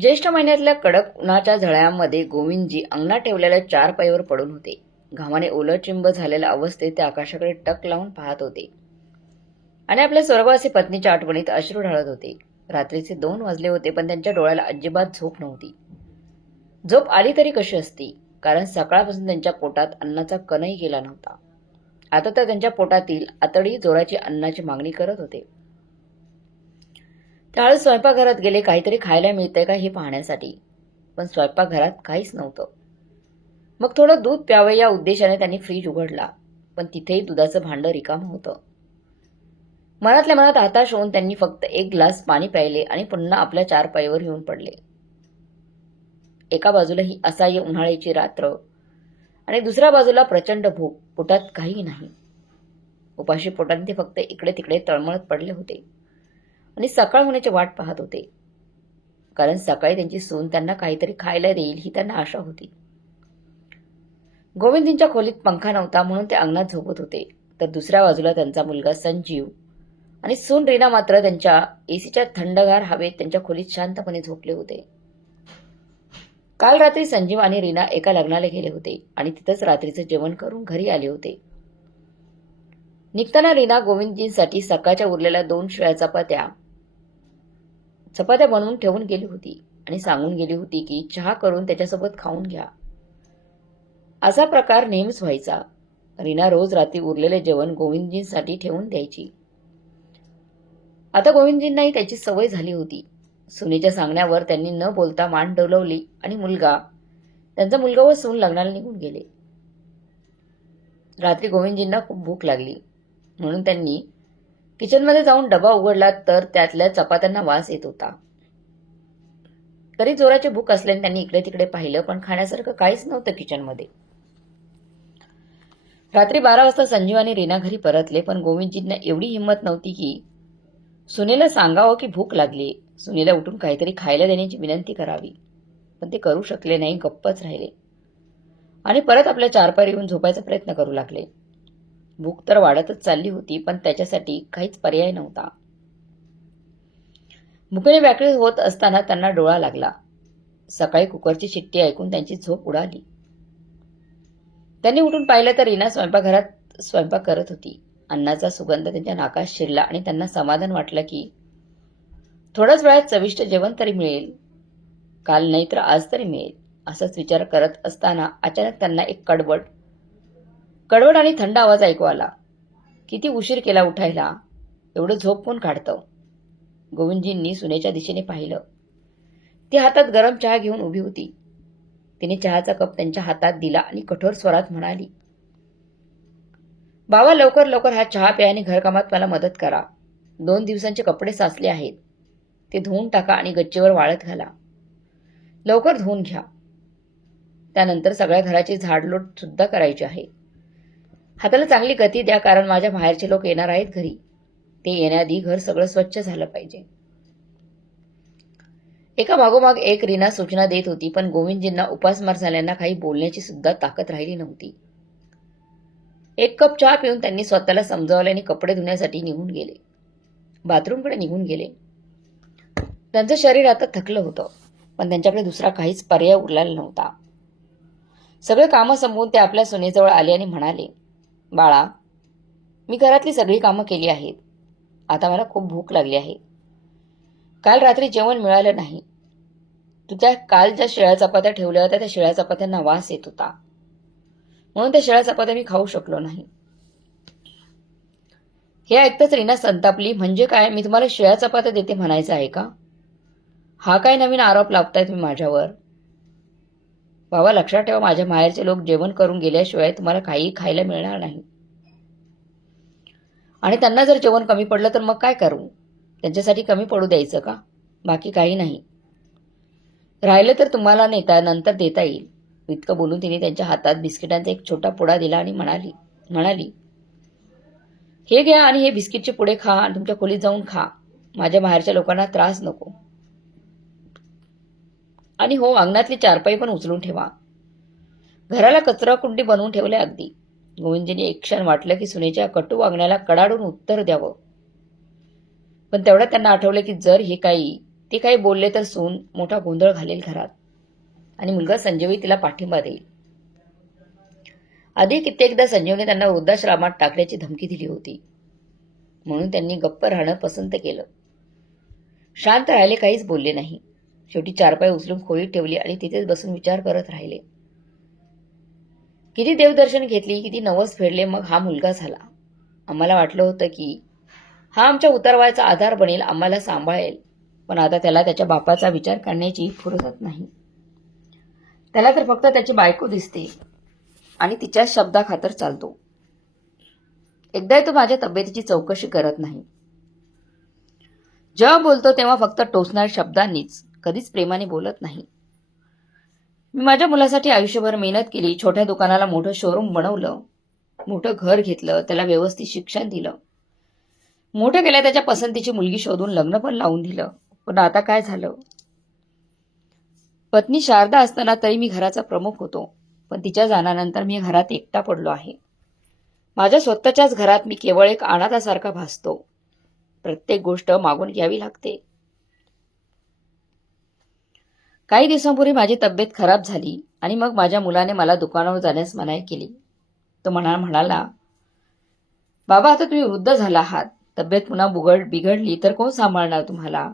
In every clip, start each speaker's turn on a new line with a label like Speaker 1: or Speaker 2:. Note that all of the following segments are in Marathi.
Speaker 1: ज्येष्ठ महिन्यातल्या कडक उन्हाच्या झळ्यामध्ये गोविंदजी अंगणात ठेवलेल्या चार पायीवर पडून होते. घामाने ओलं चिंब झालेल्या अवस्थेत ते आकाशाकडे टक लावून पाहत होते. आणि आपल्या स्वर्गवासी पत्नीच्या आठवणीत अश्रू ढाळत होते. रात्रीचे दोन वाजले होते पण त्यांच्या डोळ्याला अजिबात झोप नव्हती. झोप आली तरी कशी असती? कारण सकाळपासून त्यांच्या पोटात अन्नाचा कणही गेला नव्हता. आता तर त्यांच्या पोटातील आतडी जोराची अन्नाची मागणी करत होते. त्यावेळेस स्वयंपाकघरात गेले काहीतरी खायला मिळतंय का हे पाहण्यासाठी. पण स्वयंपाकघरात काहीच नव्हतं. मग थोडं दूध प्यावं या उद्देशाने त्यांनी फ्रीज उघडला पण तिथेही दुधाचं भांडं रिकामं होतं. मनातल्या मनात हताश होऊन त्यांनी फक्त एक ग्लास पाणी प्यायले आणि पुन्हा आपल्या चार पायीवर येऊन पडले. एका बाजूला ही असह्य उन्हाळ्याची रात्र आणि दुसऱ्या बाजूला प्रचंड भूक पोटात काही नाही. उपाशी पोटाने ते फक्त इकडे तिकडे तळमळत पडले होते. आणि सकाळ होण्याची वाट पाहत होते. कारण सकाळी त्यांची सून त्यांना काहीतरी खायला देईल ही त्यांना आशा होती. गोविंदजींच्या खोलीत पंखा नव्हता म्हणून ते अंगणात झोपत होते. तर दुसऱ्या बाजूला त्यांचा मुलगा संजीव आणि सून रीना मात्र त्यांच्या एसीच्या थंडगार हवेत त्यांच्या खोलीत शांतपणे झोपले होते. काल रात्री संजीव आणि रीना एका लग्नाला गेले होते आणि तिथंच रात्रीचं जेवण करून घरी आले होते. निघताना रीना गोविंदजींसाठी सकाळच्या उरलेल्या दोन शिळ्या चपात्या चपात्या बनवून ठेवून गेली होती आणि सांगून गेली होती की चहा करून त्याच्यासोबत खाऊन घ्या. असा प्रकार नेहमीच व्हायचा. रीना रोज रात्री उरलेले जेवण गोविंदजींसाठी ठेवून द्यायची. आता गोविंदजींनाही त्याची सवय झाली होती. सुनेच्या सांगण्यावर त्यांनी न बोलता मान डोलवली आणि मुलगा त्यांचा मुलगा व सून लग्नाला निघून गेले. रात्री गोविंदजींना खूप भूक लागली. म्हणून त्यांनी किचनमध्ये जाऊन डबा उघडला तर त्यातल्या चपात्यांना वास येत होता. तरी जोराची भूक असल्याने त्यांनी इकडे तिकडे पाहिलं पण खाण्यासारखं काहीच नव्हतं किचनमध्ये. रात्री बारा वाजता संजीव आणि रीना घरी परतले पण गोविंदजींना एवढी हिंमत नव्हती की सुनेला सांगावं की भूक लागली. सुनेला उठून काहीतरी खायला देण्याची विनंती करावी पण ते करू शकले नाही गप्पच राहिले. आणि परत आपल्या चारपार येऊन झोपायचा प्रयत्न करू लागले. भूक तर वाढतच चालली होती पण त्याच्यासाठी काहीच पर्याय नव्हता. भुकेने व्याकळी होत असताना त्यांना डोळा लागला. सकाळी कुकरची शिट्टी ऐकून त्यांची झोप उडाली. त्यांनी उठून पाहिलं तर रीना स्वयंपाकघरात स्वयंपाक करत होती. अन्नाचा सुगंध त्यांच्या नाकात शिरला आणि त्यांना समाधान वाटलं की थोड्याच वेळात चविष्ट जेवण तरी मिळेल. काल नाही तर आज तरी मिळेल असाच विचार करत असताना अचानक त्यांना एक कडवड कडवड आणि थंड आवाज ऐकू आला. किती उशीर केला उठायला? एवढं झोप कोण काढतं? गोविंदजींनी सुनेच्या दिशेने पाहिलं. ती हातात गरम चहा घेऊन उभी होती. तिने चहाचा कप त्यांच्या हातात दिला आणि कठोर स्वरात म्हणाली बाबा लवकर लवकर हा चहा प्या आणि घरकामात मला मदत करा. दोन दिवसांचे कपडे साचले आहेत. ते धुवून टाका आणि गच्चीवर वाळत घाला. लवकर धुवून घ्या. त्यानंतर सगळ्या घराची झाडलोट सुद्धा करायची आहे. हाताला चांगली गती द्या कारण माझ्या बाहेरचे लोक येणार आहेत घरी. ते येण्याआधी घर सगळं स्वच्छ झालं पाहिजे. एका मागोमाग एक रीना सूचना देत होती पण गोविंदजींना उपासमार झाल्यांना काही बोलण्याची सुद्धा ताकद राहिली नव्हती. एक कप चहा पिऊन त्यांनी स्वतःला समजावले आणि कपडे धुण्यासाठी निघून गेले. बाथरूमकडे निघून गेले. त्यांचं शरीर आता थकलं होतं पण त्यांच्याकडे दुसरा काहीच पर्याय उरलेला नव्हता. सगळे कामं संपवून ते आपल्या सुनेजवळ आले आणि म्हणाले बाळा मी घरातली सगळी कामं केली आहेत. आता मला खूप भूक लागली आहे. काल रात्री जेवण मिळालं नाही. तुझ्या काल ज्या शिळ्या चपात्या ठेवल्या होत्या त्या शिळ्या चपात्यांना वास येत होता. म्हणून त्या शिळ्या चपात्या मी खाऊ शकलो नाही. हे ऐकताच रीना संतापली म्हणजे काय? मी तुम्हाला शिळ्या चपात्या देते म्हणायचं आहे का? हा काय नवीन आरोप लावतायत तुम्ही माझ्यावर? बाबा लक्षात ठेवा माझ्या माहेरचे लोक जेवण करून गेल्याशिवाय तुम्हाला काही खायला मिळणार नाही. आणि त्यांना जर जेवण कमी पडलं तर मग काय करू? त्यांच्यासाठी कमी पडू द्यायचं का? बाकी काही नाही. राहिलं तर तुम्हाला नेता नंतर देता येईल. इतकं बोलून तिने त्यांच्या हातात बिस्किटांचा एक छोटा पुडा दिला आणि म्हणाली म्हणाली हे घ्या आणि हे बिस्किटचे पुढे खा आणि तुमच्या खोलीत जाऊन खा. माझ्या बाहेरच्या लोकांना त्रास नको. आणि हो अंगणातली चारपाई पण उचलून ठेवा. घराला कचरा कुंडी बनवून ठेवले अगदी. गोविंदजीने एक क्षण वाटलं की सुनेच्या कटू वागण्याला कडाडून उत्तर द्यावं. पण तेवढ्या त्यांना आठवलं की जर हे काही ते काही बोलले तर सून मोठा गोंधळ घालेल घरात. आणि मुलगा संजीवही तिला पाठिंबा देईल. आधी कित्येकदा संजीवने त्यांना वृद्धाश्रमात टाकण्याची धमकी दिली होती. म्हणून त्यांनी गप्प राहणं पसंत केलं. शांत राहिले काहीच बोलले नाही. शेवटी चारपाय उचलून खोलीत ठेवली आणि तिथेच बसून विचार करत राहिले. किती देवदर्शन घेतली किती नवस फेडले मग हा मुलगा झाला. आम्हाला वाटलं होतं की हा आमच्या उतरवायचा आधार बनेल आम्हाला सांभाळेल. पण आता त्याला त्याच्या बापाचा विचार करण्याची फुरसत नाही. त्याला तर फक्त त्याची बायको दिसते आणि तिच्या शब्दाखातर चालतो. एकदाही तो माझ्या तब्येतीची चौकशी करत नाही. जेव्हा बोलतो तेव्हा फक्त टोचणाऱ्या शब्दांनीच कधीच प्रेमाने बोलत नाही. मी माझ्या मुलासाठी आयुष्यभर मेहनत केली छोट्या दुकानाला मोठं शोरूम बनवलं मोठं घर घेतलं त्याला व्यवस्थित शिक्षण दिलं. मोठं केल्या त्याच्या पसंतीची मुलगी शोधून लग्न पण लावून दिलं. पण आता काय झालं? पत्नी शारदा असताना तरी मी घराचा प्रमुख होतो पण तिच्या जाण्यानंतर मी घरात एकटा पडलो आहे. माझ्या स्वतःच्याच घरात मी केवळ एक अनाथासारखा भासतो. प्रत्येक गोष्ट मागून घ्यावी लागते. काही दिवसांपूर्वी माझी तब्येत खराब झाली आणि मग माझ्या मुलाने मला दुकानावर जाण्यास मनाई केली. तो म्हणा म्हणाला बाबा आता तुम्ही वृद्ध झाला आहात. तब्येत पुन्हा बुगड बिघडली तर कोण सांभाळणार तुम्हाला?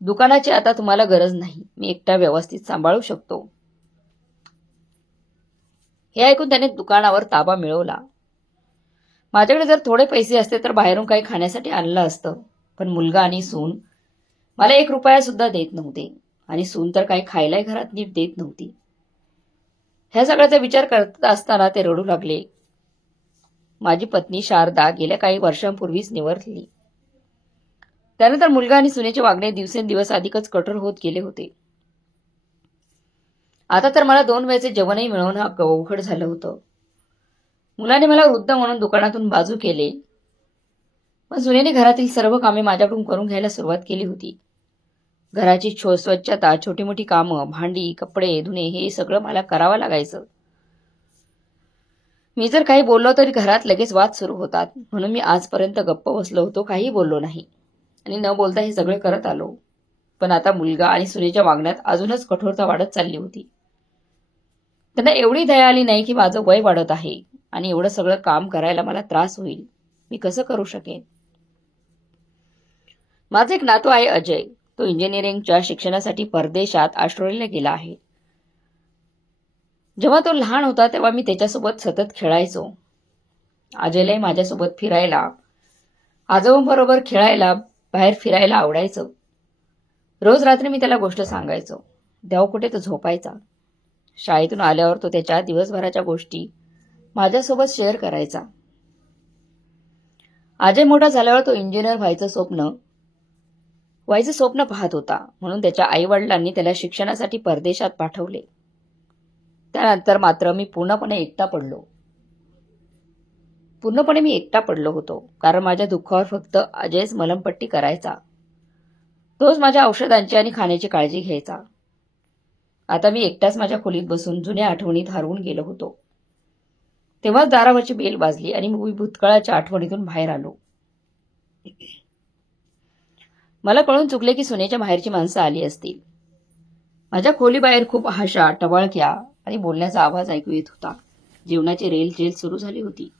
Speaker 1: दुकानाची आता तुम्हाला गरज नाही. मी एकटा व्यवस्थित सांभाळू शकतो. हे ऐकून त्याने दुकानावर ताबा मिळवला. माझ्याकडे जर थोडे पैसे असते तर बाहेरून काही खाण्यासाठी आणलं असतं. पण मुलगा आणि सून मला एक रुपया सुद्धा देत नव्हते. आणि सून तर काही खायलाही घरात नीट देत नव्हती. ह्या सगळ्याचा विचार करत असताना ते रडू लागले. माझी पत्नी शारदा गेल्या काही वर्षांपूर्वीच निवडली त्यानंतर मुलगा आणि सुनेचे वागणे दिवसेंदिवस अधिकच कठोर होत गेले होते. आता तर मला दोन वेळेचे जेवणही मिळवणं अवघड झालं होतं. मुलाने मला वृद्ध म्हणून दुकानातून बाजू केले. पण सुनेने घरातील सर्व कामे माझ्याकडून करून घ्यायला सुरुवात केली होती. घराची छो स्वच्छता छोटी मोठी कामं भांडी कपडे धुणे हे सगळं मला करावं लागायचं. मी जर काही बोललो तरी घरात लगेच वाद सुरू होतात. म्हणून मी आजपर्यंत गप्प बसलो होतो काही बोललो नाही. आणि न बोलता हे सगळे करत आलो. पण आता मुलगा आणि सुनेच्या वागण्यात अजूनच कठोरता वाढत चालली होती. त्यांना एवढी दया आली नाही की माझं वय वाढत आहे. आणि एवढं सगळं काम करायला मला त्रास होईल. मी कसं करू शकेन? माझं एक नातू आहे अजय. तो इंजिनिअरिंगच्या शिक्षणासाठी परदेशात ऑस्ट्रेलियाला गेला आहे. जेव्हा तो लहान होता तेव्हा मी त्याच्यासोबत सतत खेळायचो. अजयलाही माझ्यासोबत फिरायला आजोबांबरोबर खेळायला बाहेर फिरायला आवडायचं. रोज रात्री मी त्याला गोष्ट सांगायचो. देव कुठे तो झोपायचा? शाळेतून आल्यावर तो त्याच्या दिवसभराच्या गोष्टी माझ्यासोबत शेअर करायचा. अजय मोठा झाल्यावर तो इंजिनियर व्हायचं स्वप्न व्हायचं स्वप्न पाहत होता. म्हणून त्याच्या आईवडिलांनी त्याला शिक्षणासाठी परदेशात पाठवले. त्यानंतर मात्र मी पूर्णपणे एकटा पडलो. पूर्णपणे मी एकटा पडलो होतो. कारण माझ्या दुःखावर फक्त अजयच मलमपट्टी करायचा. तोच माझ्या औषधांची आणि खाण्याची काळजी घ्यायचा. आता मी एकटाच माझ्या खोलीत बसून जुन्या आठवणीत हरवून गेलो होतो. तेव्हाच दारावरची बेल वाजली आणि मी भूतकाळाच्या आठवणीतून बाहेर आलो. मला कळून चुकले की सुनेच्या बाहेरची माणसं आली असतील. माझ्या खोलीबाहेर खूप हाशा टवाळक्या आणि बोलण्याचा आवाज ऐकू येत होता. जेवणाची रेलचेल सुरू झाली होती.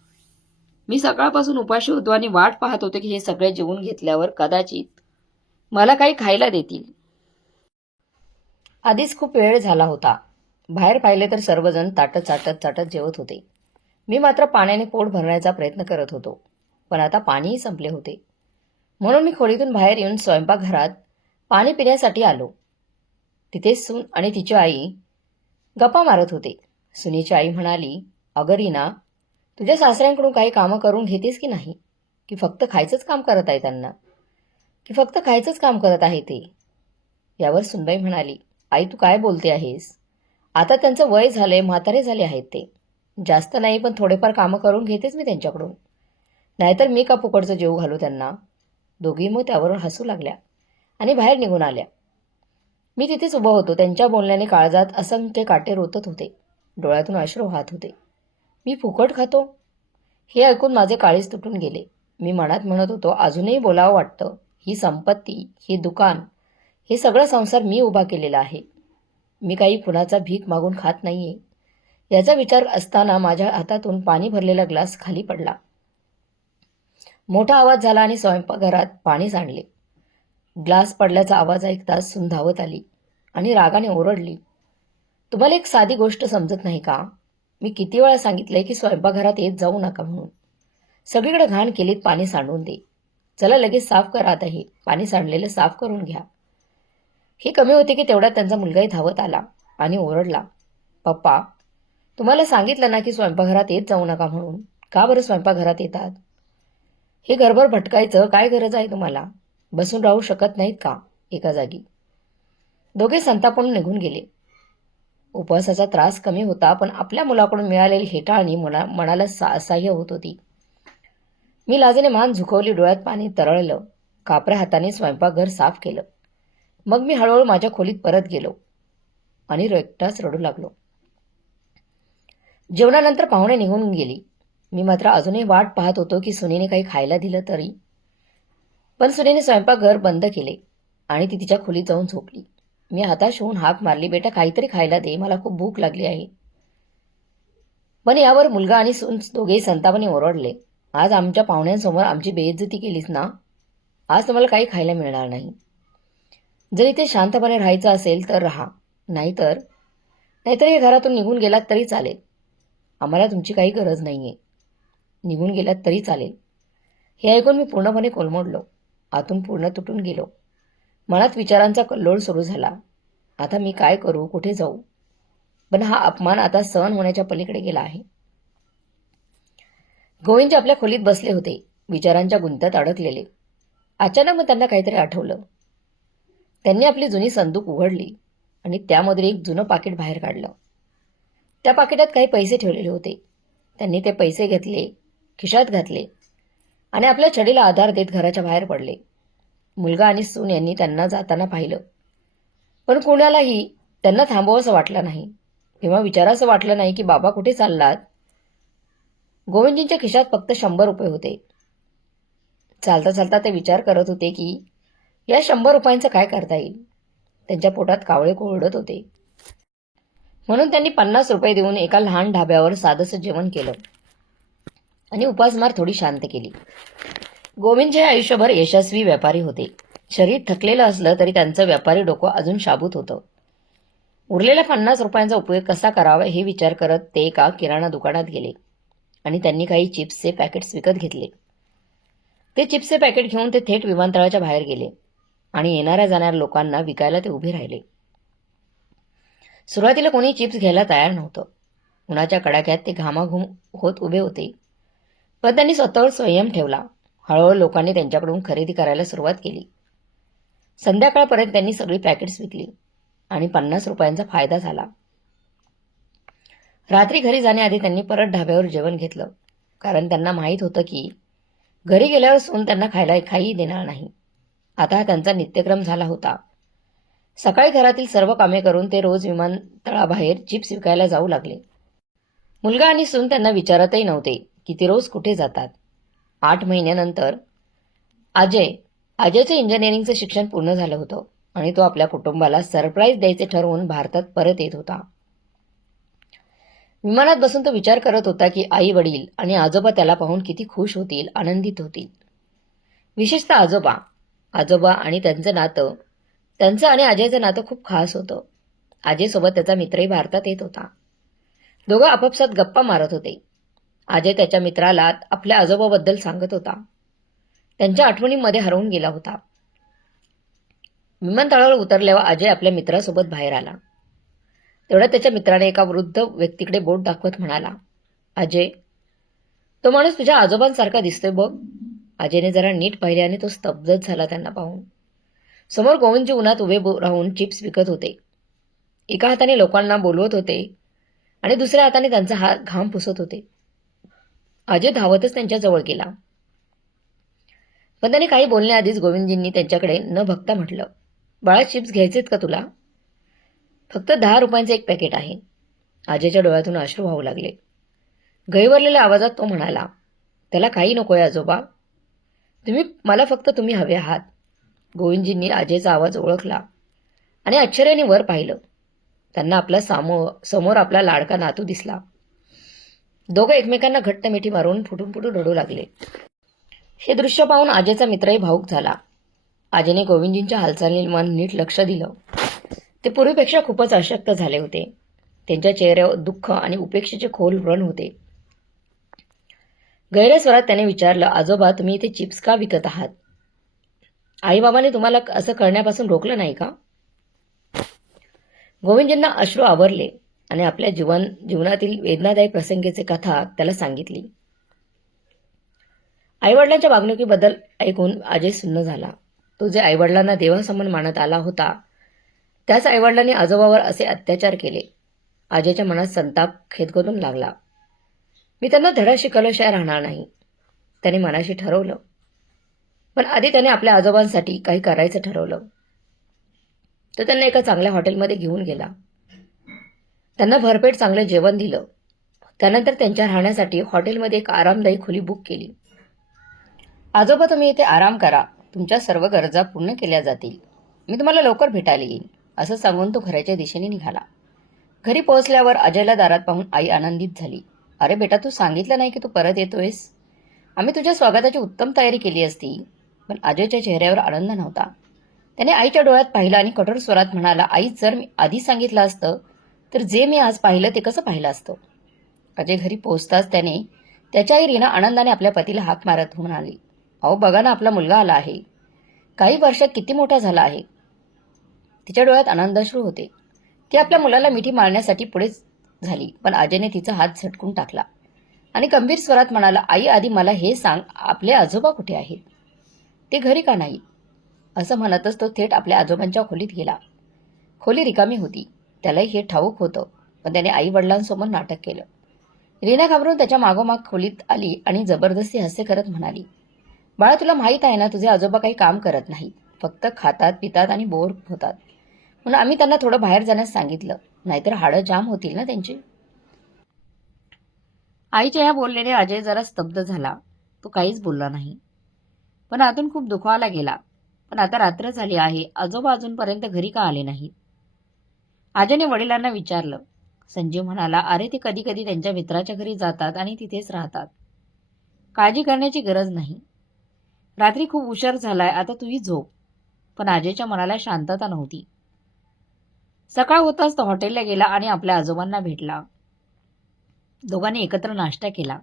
Speaker 1: मी सकाळपासून उपाशी होतो आणि वाट पाहत होते की हे सगळे जेवून घेतल्यावर कदाचित मला काही खायला देतील. आधीच खूप वेळ झाला होता. बाहेर पाहिले तर सर्वजण ताटत चाटत चाटत जेवत होते. मी मात्र पाण्याने पोट भरण्याचा प्रयत्न करत होतो. पण आता पाणीही संपले होते. म्हणून मी खोलीतून बाहेर येऊन स्वयंपाकघरात पाणी पिण्यासाठी आलो. तिथे सून आणि तिची आई गप्पा मारत होते. सुनीची आई म्हणाली अगरीना तुझ्या सासऱ्यांकडून काही कामं करून घेतेस की नाही? की फक्त खायचंच काम करत आहे त्यांना? की फक्त खायचंच काम करत आहे ते? यावर सुनबाई म्हणाली आई तू काय बोलते आहेस? आता त्यांचं वय झालंय म्हातारे झाले आहेत ते. जास्त नाही पण थोडेफार कामं करून घेतेच मी त्यांच्याकडून. नाहीतर मी का फुकटचं जेव घालू त्यांना? दोघी मग त्यावर हसू लागल्या आणि बाहेर निघून आल्या. मी तिथेच उभं होतो. त्यांच्या बोलण्याने काळजात असंख्य काटे रोतत होते. डोळ्यातून अश्रू वाहत होते. मी फुकट खातो? हे ऐकून माझे काळीज तुटून गेले. मी मनात म्हणत होतो अजूनही बोलावं वाटतं. ही संपत्ती ही दुकान हे सगळं संसार मी उभा केलेला आहे. मी काही कुणाचा भीक मागून खात नाहीये. याचा विचार असताना माझ्या हातातून पाणी भरलेला ग्लास खाली पडला. मोठा आवाज झाला आणि स्वयंपाकघरात पाणी सांडले. ग्लास पडल्याचा आवाज ऐकताच सून धावत आली आणि रागाने ओरडली तुम्हाला एक साधी गोष्ट समजत नाही का? मी किती वेळा सांगितलंय की स्वयंपाकघरात येत जाऊ नका म्हणून. सगळीकडे घाण केलीत पाणी सांडून दे. चला लगेच साफ करा आहे पाणी सांडलेलं साफ करून घ्या. हे कमी होते की तेवढ्यात त्यांचा मुलगाही धावत आला आणि ओरडला पप्पा तुम्हाला सांगितलं ना की स्वयंपाकघरात येत जाऊ नका म्हणून. का बरं स्वयंपाकघरात येतात? हे घरभर भटकायचं काय गरज आहे तुम्हाला? बसून राहू शकत नाहीत का? एका जागी. दोघे संतापून निघून गेले. उपवासाचा त्रास कमी होता पण आपल्या मुलाकडून मिळालेली हेटाळणी मना मनाला सा असह्य होत होती. मी लाजेने मान झुकवली डोळ्यात पाणी तरळलं. कापऱ्या हाताने स्वयंपाकघर साफ केलं. मग मी हळूहळू माझ्या खोलीत परत गेलो आणि एकटाच रडू लागलो. जेवणानंतर पाहुणे निघून गेली. मी मात्र अजूनही वाट पाहत होतो की सुनेने काही खायला दिलं तरी. पण सुनेने स्वयंपाकघर बंद केले आणि ती तिच्या खोलीत जाऊन झोपली. मी हाताश होऊन हाक मारली बेटा काहीतरी खायला दे मला खूप भूक लागली आहे. पण यावर मुलगा आणि सून दोघेही संतापाने ओरडले. आज आमच्या पाहुण्यांसमोर आमची बेइज्जती केलीस ना? आज तुम्हाला काही खायला मिळणार नाही. जर इथे शांतपणे राहायचं असेल तर राहा. नाहीतर नाहीतर हे घरातून निघून गेलात तरी चालेल. आम्हाला तुमची काही गरज नाही आहे निघून गेलात तरी चालेल. हे ऐकून मी पूर्णपणे कोलमोडलो. आतून पूर्ण तुटून गेलो. मनात विचारांचा कल्लोळ सुरू झाला. आता मी काय करू? कुठे जाऊ? पण हा अपमान आता सहन होण्याच्या पलीकडे गेला आहे. गोविंद आपल्या खोलीत बसले होते. विचारांच्या गुंत्यात अडकलेले. अचानक मग त्यांना काहीतरी आठवलं. त्यांनी आपली जुनी संदूक उघडली आणि त्यामध्ये एक जुनं पाकिट बाहेर काढलं. त्या पाकिटात काही पैसे ठेवलेले होते. त्यांनी ते पैसे घेतले. खिशात घातले आणि आपल्या छडीला आधार देत घराच्या बाहेर पडले. मुलगा आणि सून यांनी त्यांना जाताना पाहिलं. पण कुणालाही त्यांना थांबवंसं वाटलं नाही. किंवा विचारासं वाटलं नाही की बाबा कुठे चाललात? गोविंदजींच्या खिशात फक्त शंभर रुपये होते. चालता चालता ते विचार करत होते की या शंभर रुपयांचं काय करता येईल? त्यांच्या पोटात कावळे कोरडत होते. म्हणून त्यांनी पन्नास रुपये देऊन एका लहान ढाब्यावर साधंसं जेवण केलं. आणि उपासमार थोडी शांत केली. गोविंद हे आयुष्यभर यशस्वी व्यापारी होते. शरीर थकलेलं असलं तरी त्यांचं व्यापारी डोकं अजून शाबूत होतं. उरलेल्या पन्नास रुपयांचा उपयोग कसा करावा हे विचार करत ते एका किराणा दुकानात गेले. आणि त्यांनी काही चिप्सचे पॅकेट्स विकत घेतले. ते चिप्सचे पॅकेट घेऊन ते थेट विमानतळाच्या बाहेर गेले. आणि येणाऱ्या जाणाऱ्या लोकांना विकायला ते उभे राहिले. सुरुवातीला कोणी चिप्स घ्यायला तयार नव्हतं. उन्हाच्या कडाक्यात ते घामाघूम होत उभे होते. व त्यांनी स्वतःवर संयम ठेवला. हळूहळू लोकांनी त्यांच्याकडून खरेदी करायला सुरुवात केली. संध्याकाळपर्यंत त्यांनी सगळी पॅकेट्स विकली आणि पन्नास रुपयांचा फायदा झाला. रात्री घरी जाण्याआधी त्यांनी परत ढाब्यावर जेवण घेतलं. कारण त्यांना माहीत होतं की घरी गेल्यावर सून त्यांना खायला काही देणार नाही. आता हा त्यांचा नित्यक्रम झाला होता. सकाळी घरातील सर्व कामे करून ते रोज विमानतळाबाहेर चिप्स विकायला जाऊ लागले. मुलगा आणि सून त्यांना विचारतही नव्हते. की ते रोज कुठे जातात? आठ महिन्यानंतर अजय अजयचं इंजिनिअरिंगचं शिक्षण पूर्ण झालं होतं आणि तो आपल्या कुटुंबाला सरप्राईज द्यायचे ठरवून भारतात परत येत होता. विमानात बसून तो विचार करत होता की आई वडील आणि आजोबा त्याला पाहून किती खुश होतील आनंदित होतील. विशेषतः आजोबा आजोबा आणि त्यांचं नातं त्यांचं आणि अजयचं नातं खूप खास होतं. अजयसोबत त्याचा मित्रही भारतात येत होता. दोघं आपापसात गप्पा मारत होते. अजय त्याच्या मित्राला आपल्या आजोबाबद्दल सांगत होता. त्यांच्या आठवणीमध्ये हरवून गेला होता. विमानतळावर उतरल्यावर अजय आपल्या मित्रासोबत बाहेर आला. तेवढ्या त्याच्या मित्राने एका वृद्ध व्यक्तीकडे बोट दाखवत म्हणाला अजय तो माणूस तुझ्या आजोबांसारखा दिसतोय बघ. अजयने जरा नीट पाहिले आणि तो स्तब्धच झाला त्यांना पाहून. समोर गोविंदजी उन्हात उभे राहून चिप्स विकत होते. एका हाताने लोकांना बोलवत होते आणि दुसऱ्या हाताने त्यांचा हात घाम पुसत होते. अजय धावतच त्यांच्याजवळ गेला. पण त्याने काही बोलण्याआधीच गोविंदजींनी त्यांच्याकडे न बघता म्हटलं बाळा चिप्स घ्यायचेत का तुला? फक्त दहा रुपयांचं एक पॅकेट आहे. अजयच्या डोळ्यातून अश्रू वाहू लागले. गैवरलेल्या आवाजात तो म्हणाला त्याला काही नकोय आजोबा. तुम्ही मला फक्त तुम्ही हवे आहात. गोविंदजींनी अजयचा आवाज ओळखला आणि आश्चर्याने वर पाहिलं. त्यांना आपला सामो समोर आपला लाडका नातू दिसला. दोघं एकमेकांना घट्ट मिठी मारून फुटून फुटून रडू लागले. हे दृश्य पाहून आजेचा मित्रही भाऊक झाला. आजीने गोविंदजींच्या हालचालींवर नीट लक्ष दिलं. ते पूर्वीपेक्षा खूपच अशक्त झाले होते. त्यांच्या चेहऱ्यावर दुःख आणि उपेक्षेचे खोल व्रण होते. गैरस्वरात त्याने विचारलं आजोबा तुम्ही इथे चिप्स का विकत आहात? आईबाबाने तुम्हाला असं करण्यापासून रोखलं नाही का? गोविंदजींना अश्रू आवरले. आणि आपल्या जीवन जीवनातील वेदनादायी प्रसंगीचे कथा त्याला सांगितली. आईवडिलांच्या वागणुकीबद्दल ऐकून अजय सुन्न झाला. तो जे आईवडिलांना देवासमान मानत आला होता त्याच आईवडिलांनी आजोबावर असे अत्याचार केले. अजयच्या मनात संताप खेदगोतून लागला. मी त्यांना धडा शिकवल्याशिवाय राहणार नाही त्याने मनाशी ठरवलं. पण आधी त्याने आपल्या आजोबांसाठी काही करायचं ठरवलं. तो त्यांना एका चांगल्या हॉटेलमध्ये घेऊन गेला. त्यांना भरपेट चांगलं जेवण दिलं. त्यानंतर त्यांच्या राहण्यासाठी हॉटेलमध्ये एक आरामदायी खोली बुक केली. आजोबा तुम्ही इथे आराम करा. तुमच्या सर्व गरजा पूर्ण केल्या जातील. मी तुम्हाला लवकर भेटायला येईन असं सांगून तो घराच्या दिशेने निघाला. घरी पोहोचल्यावर अजयला दारात पाहून आई आनंदित झाली. अरे बेटा तू सांगितलं नाही की तू परत येतोयस? आम्ही तुझ्या स्वागताची उत्तम तयारी केली असती. पण अजयच्या चेहऱ्यावर आनंद नव्हता. त्याने आईच्या डोळ्यात पाहिलं आणि कठोर स्वरात म्हणाला आई जर मी आधी सांगितलं असतं तर जे मी आज पाहिलं ते कसं पाहिलं असतं? अजय घरी पोहोचताच त्याने त्याच्या रीना आनंदाने आपल्या पतीला हाक मारत म्हणाली अहो बघा ना आपला मुलगा आला आहे. काही वर्षात किती मोठा झाला आहे. तिच्या डोळ्यात आनंदाश्रू होते. ती आपल्या मुलाला मिठी मारण्यासाठी पुढेच झाली पण अजयने तिचा हात झटकून टाकला. आणि गंभीर स्वरात म्हणाला आई आधी मला हे सांग आपले आजोबा कुठे आहेत? ते घरी का नाही? असं म्हणतच तो थेट आपल्या आजोबांच्या खोलीत गेला. खोली रिकामी होती. त्यालाही हे ठाऊक होतं. पण त्याने आई वडिलांसमोर नाटक केलं. रीना घाबरून त्याच्या मागोमाग खोलीत आली आणि जबरदस्ती हास्य करत म्हणाली बाळा तुला माहीत आहे ना तुझे आजोबा काही काम करत नाहीत. फक्त खातात पितात आणि बोर होतात. म्हणून आम्ही त्यांना थोडं बाहेर जाण्यास सांगितलं. नाहीतर हाडं जाम होतील ना त्यांची. आईच्या या बोललेले अजय जरा स्तब्ध झाला. तो काहीच बोलला नाही. पण आतून खूप दुखावला गेला. पण आता रात्र झाली आहे. आजोबा अजूनपर्यंत घरी का आले नाहीत? अजयने वडिलांना विचारलं. संजीव म्हणाला अरे ते कधी कधी त्यांच्या मित्राच्या घरी जातात आणि तिथेच राहतात. काळजी करण्याची गरज नाही. रात्री खूप उशीर झालाय आता तुही झोप. पण अजयच्या मनाला शांतता नव्हती. सकाळ होताच तो हॉटेलला गेला आणि आपल्या आजोबांना भेटला. दोघांनी एकत्र नाश्ता केला.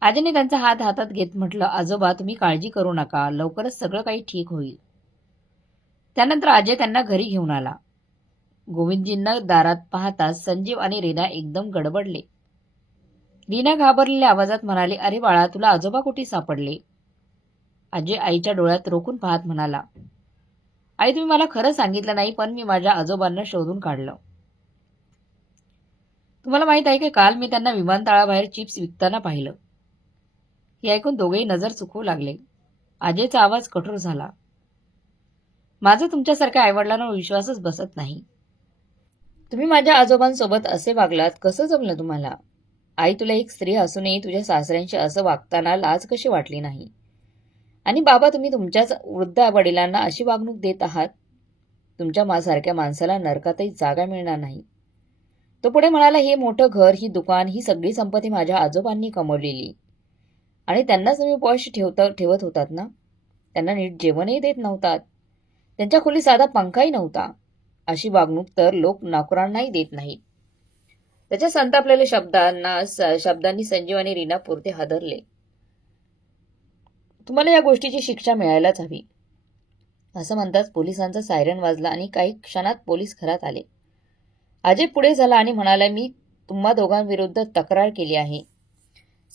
Speaker 1: आजीने त्यांचा हात हातात घेत म्हटलं आजोबा तुम्ही काळजी करू नका. लवकरच सगळं काही ठीक होईल. त्यानंतर अजय त्यांना घरी घेऊन आला. गोविंदजींना दारात पाहताच संजीव आणि रीना एकदम गडबडले. रीना घाबरलेल्या आवाजात म्हणाली अरे बाळा तुला आजोबा कुठे सापडले? आजी आईच्या डोळ्यात रोखून पाहत म्हणाला आई तुम्ही मला खरं सांगितलं नाही पण मी माझ्या आजोबांना शोधून काढलं. तुम्हाला माहीत आहे की काल मी त्यांना विमानतळाबाहेर चिप्स विकताना पाहिलं. हे ऐकून दोघेही नजर चुकवू लागले. आजेचा आवाज कठोर झाला माझा तुमच्यासारख्या आईवडिलांना विश्वासच बसत नाही. तुम्ही माझ्या आजोबांसोबत असे वागलात कसं जमलं तुम्हाला? आई तुला एक स्त्री असूनही तुझ्या सासऱ्यांशी असं वागताना लाज कशी वाटली नाही? आणि बाबा तुम्ही तुमच्याच वृद्ध वडिलांना अशी वागणूक देत आहात? तुमच्या मासारख्या माणसाला नरकातही जागा मिळणार नाही. तो पुढे म्हणाला हे मोठं घर ही दुकान ही सगळी संपत्ती माझ्या आजोबांनी कमवलेली. आणि त्यांनाच तुम्ही पॉश ठेवता ठेवत होतात ना? त्यांना नीट जेवणही देत नव्हतात. त्यांच्या खोली साधा पंखाही नव्हता. अशी वागणूक तर लोक नाकुरांनाही देत नाहीत. त्याच्या संतापलेल्या शब्दांना स- शब्दांनी संजीव आणि रीना पुरते हादरले. तुम्हाला या गोष्टीची शिक्षा मिळायलाच हवी. असं म्हणताच पोलिसांचा सायरन वाजला आणि काही क्षणात पोलीस घरात आले. अजय पुढे झाला आणि म्हणाला मी तुम्हा दोघांविरुद्ध तक्रार केली आहे.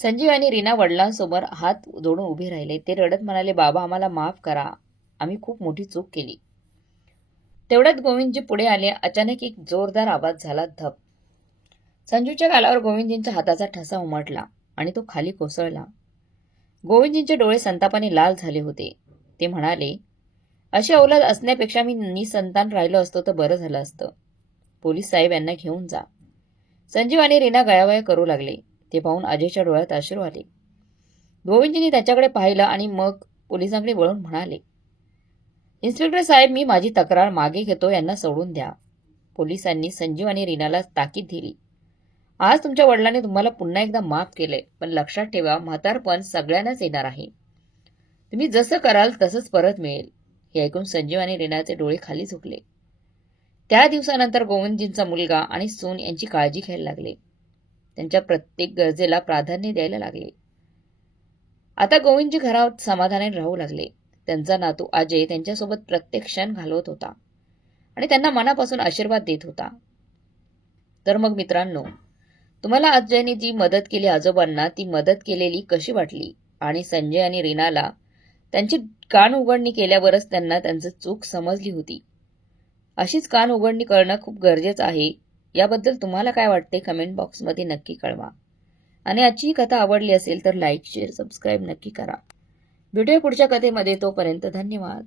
Speaker 1: संजीव आणि रीना वडिलांसमोर हात जोडून उभे राहिले. ते रडत म्हणाले बाबा आम्हाला माफ करा. आम्ही खूप मोठी चूक केली. तेवढ्यात गोविंदजी पुढे आले. अचानक एक जोरदार आवाज झाला धप. संजूच्या गालावर गोविंदजींच्या हाताचा ठसा उमटला आणि तो खाली कोसळला. गोविंदजींचे डोळे संतापाने लाल झाले होते. ते म्हणाले अशी औलाद असण्यापेक्षा मी निसंतान राहिलो असतो तर बरं झालं असतं. पोलीस साहेब यांना घेऊन जा. संजीव आणि रीना गयावया करू लागले. ते पाहून अजयच्या डोळ्यात अश्रू आले. गोविंदजींनी त्याच्याकडे पाहिलं आणि मग पोलिसांकडे वळून म्हणाले इन्स्पेक्टर साहेब मी माझी तक्रार मागे घेतो यांना सोडून द्या. पोलिसांनी संजीव आणि रीनाला ताकीद दिली. आज तुमच्या वडिलांनी तुम्हाला पुन्हा एकदा माफ केलंय पण लक्षात ठेवा म्हातारपण सगळ्यांनाच येणार आहे. तुम्ही जसं कराल तसंच परत मिळेल. हे ऐकून संजीव आणि रीनाचे डोळे खाली झुकले. त्या दिवसानंतर गोविंदजींचा मुलगा आणि सून यांची काळजी घ्यायला लागले. त्यांच्या प्रत्येक गरजेला प्राधान्य द्यायला लागले. आता गोविंदजी घरात समाधानाने राहू लागले. त्यांचा नातू अजय त्यांच्यासोबत प्रत्येक क्षण घालवत होता. आणि त्यांना मनापासून आशीर्वाद देत होता. तर मग मित्रांनो तुम्हाला अजयने जी मदत केली आजोबांना ती मदत केलेली कशी वाटली? आणि संजय आणि रीनाला त्यांची कान उघडणी केल्यावरच त्यांना त्यांचं चूक समजली होती. अशीच कान उघडणी करणं खूप गरजेचं आहे. याबद्दल तुम्हाला काय वाटते कमेंट बॉक्समध्ये नक्की कळवा. आणि आजची ही कथा आवडली असेल तर लाईक शेअर सबस्क्राईब नक्की करा. भेटूया पुढच्या कथेमध्ये. तोपर्यंत धन्यवाद.